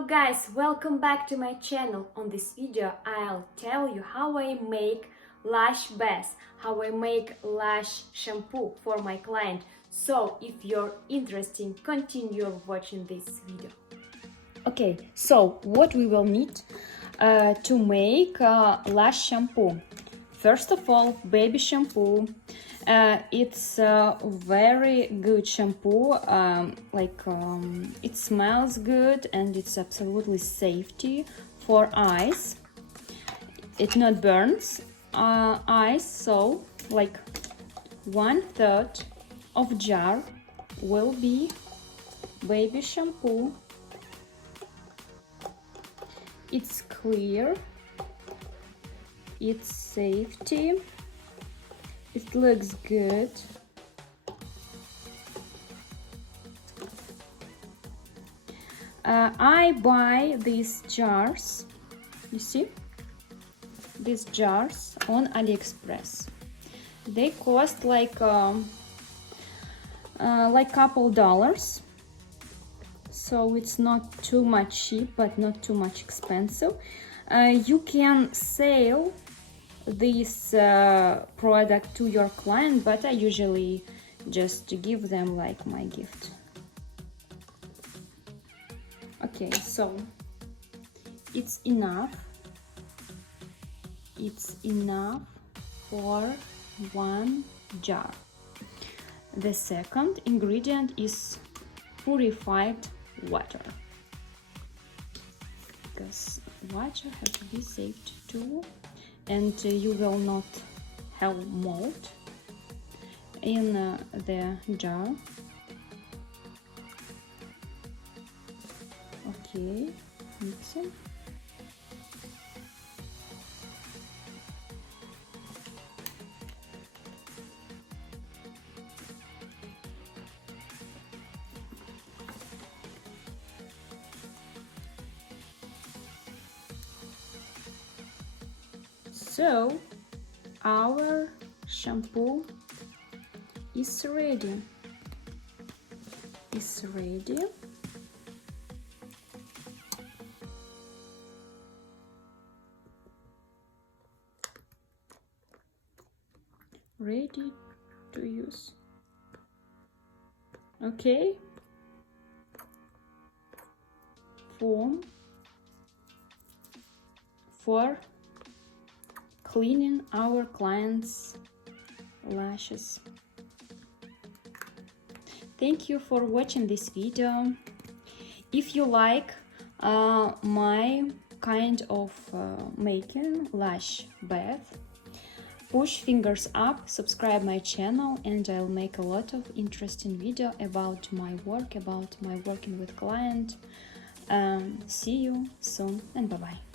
Hello guys, welcome back to my channel. On this video I'll tell you how I make lash bath, how I make lash shampoo for my client. So if you're interested, continue watching this video. Okay, so what we will need to make lash shampoo. First of all, baby shampoo. It's a very good shampoo, it smells good and it's absolutely safety for eyes. It not burns eyes, so like 1/3 of jar will be baby shampoo. It's clear, it's safety. It looks good. I buy these jars, you see, these jars on AliExpress. They cost like couple dollars, so it's not too much cheap, but not too much expensive. You can sell this product to your client, but I usually just give them like my gift. Okay, so it's enough for one jar. The second ingredient is purified water, because water has to be saved too, and you will not have mold in the jar. Okay, mix it. So our shampoo is ready. Ready to use. Okay. Foam for cleaning our clients' lashes. Thank you for watching this video. If you like my kind of making lash bath, push fingers up, subscribe my channel, and I'll make a lot of interesting video about my work, about my working with client. See you soon and bye-bye.